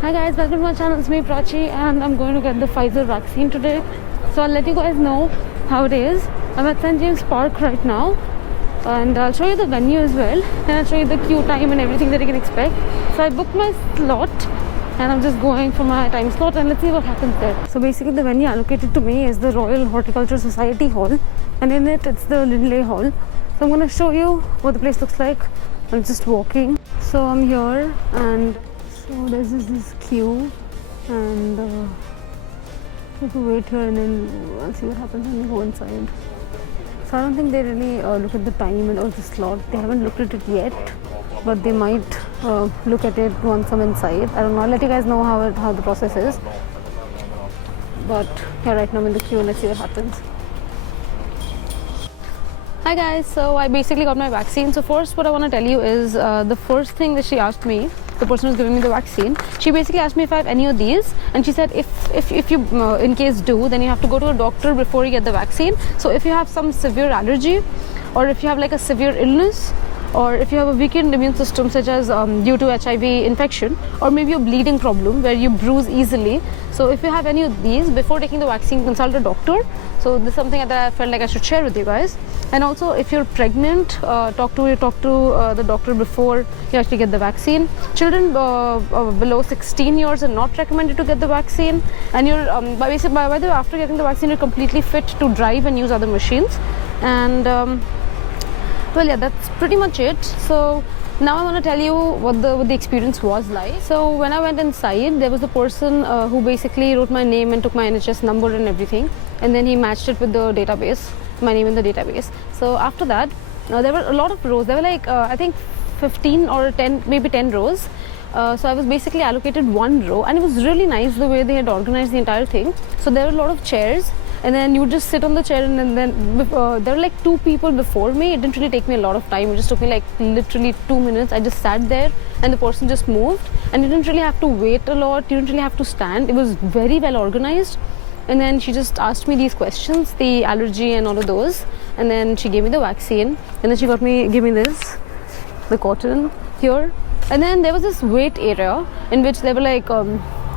Hi guys, welcome to my channel. It's me Prachi and I'm going to get the Pfizer vaccine today. So I'll let you guys know how it is. I'm at St. James Park right now and I'll show you the venue as well and I'll show you the queue time and everything that you can expect. So I booked my slot and I'm just going for my time slot and let's see what happens there. So basically the venue allocated to me is the Royal Horticultural Society Hall and in it's the Lindley Hall. So I'm going to show you what the place looks like. I'm just walking. So I'm here and so there's this queue and you have to wait here and then I'll see what happens when we go inside. So I don't think they really look at the time and all the slot. They haven't looked at it yet, but they might look at it once I'm inside. I don't know. I'll let you guys know how the process is. But yeah, right now I'm in the queue and let's see what happens. Hi guys, so I basically got my vaccine. So first what I want to tell you is the first thing that she asked me, the person who's giving me the vaccine, she basically asked me if I have any of these and she said if you in case do, then you have to go to a doctor before you get the vaccine. So if you have some severe allergy or if you have like a severe illness or if you have a weakened immune system such as due to HIV infection or maybe a bleeding problem where you bruise easily. So if you have any of these, before taking the vaccine, consult a doctor. So this is something that I felt like I should share with you guys. And also if you're pregnant, talk to the doctor before you actually get the vaccine. Children below 16 years are not recommended to get the vaccine. And you're by the way, after getting the vaccine, you're completely fit to drive and use other machines. And well, yeah, that's pretty much it. So now I want to tell you what the experience was like. So when I went inside, there was a person who basically wrote my name and took my NHS number and everything, and then he matched it with the database, my name in the database. So after that, there were a lot of rows. There were like I think 15 or 10, maybe 10 rows. So I was basically allocated one row, and it was really nice the way they had organized the entire thing. So there were a lot of chairs. And then you would just sit on the chair and then there were like two people before me. It didn't really take me a lot of time. It just took me like literally 2 minutes. I just sat there and the person just moved and you didn't really have to wait a lot. You didn't really have to stand. It was very well organized. And then she just asked me these questions, the allergy and all of those. And then she gave me the vaccine and then she gave me this, the cotton here. And then there was this wait area in which there were like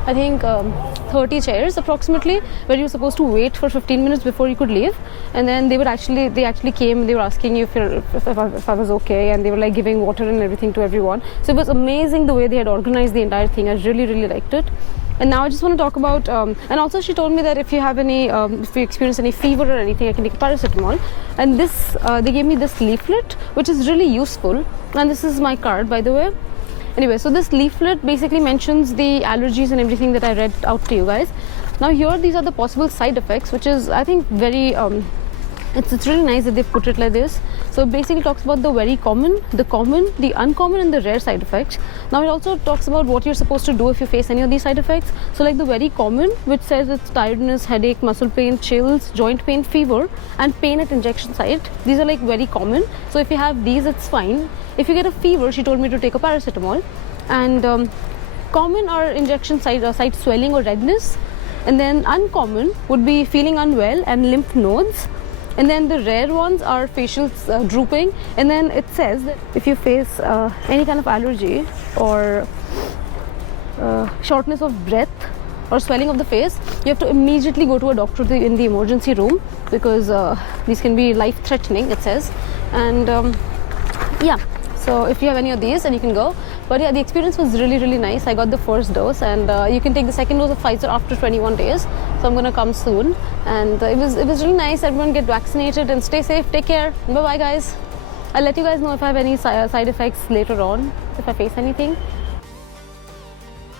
I think 30 chairs approximately, where you were supposed to wait for 15 minutes before you could leave. And then they actually came, they were asking you if I was okay, and they were like giving water and everything to everyone. So it was amazing the way they had organized the entire thing. I really liked it. And now I just want to talk about and also she told me that if you have any if you experience any fever or anything, I can take paracetamol. And this they gave me this leaflet which is really useful, and this is my card, by the way. Anyway, so this leaflet basically mentions the allergies and everything that I read out to you guys. Now here, these are the possible side effects, which is, I think, very it's really nice that they've put it like this. So it basically talks about the very common, the uncommon and the rare side effects. Now it also talks about what you're supposed to do if you face any of these side effects. So like the very common, which says it's tiredness, headache, muscle pain, chills, joint pain, fever and pain at injection site. These are like very common. So if you have these, it's fine. If you get a fever, she told me to take a paracetamol. And common are injection site swelling or redness. And then uncommon would be feeling unwell and lymph nodes. And then the rare ones are facial drooping. And then it says that if you face any kind of allergy or shortness of breath or swelling of the face, you have to immediately go to a doctor in the emergency room, because these can be life-threatening, it says. And yeah, so if you have any of these, then you can go. But yeah, the experience was really nice. I got the first dose, and you can take the second dose of Pfizer after 21 days. So I'm gonna come soon, and it was really nice. Everyone get vaccinated and stay safe. Take care. Bye bye, guys. I'll let you guys know if I have any side effects later on, if I face anything.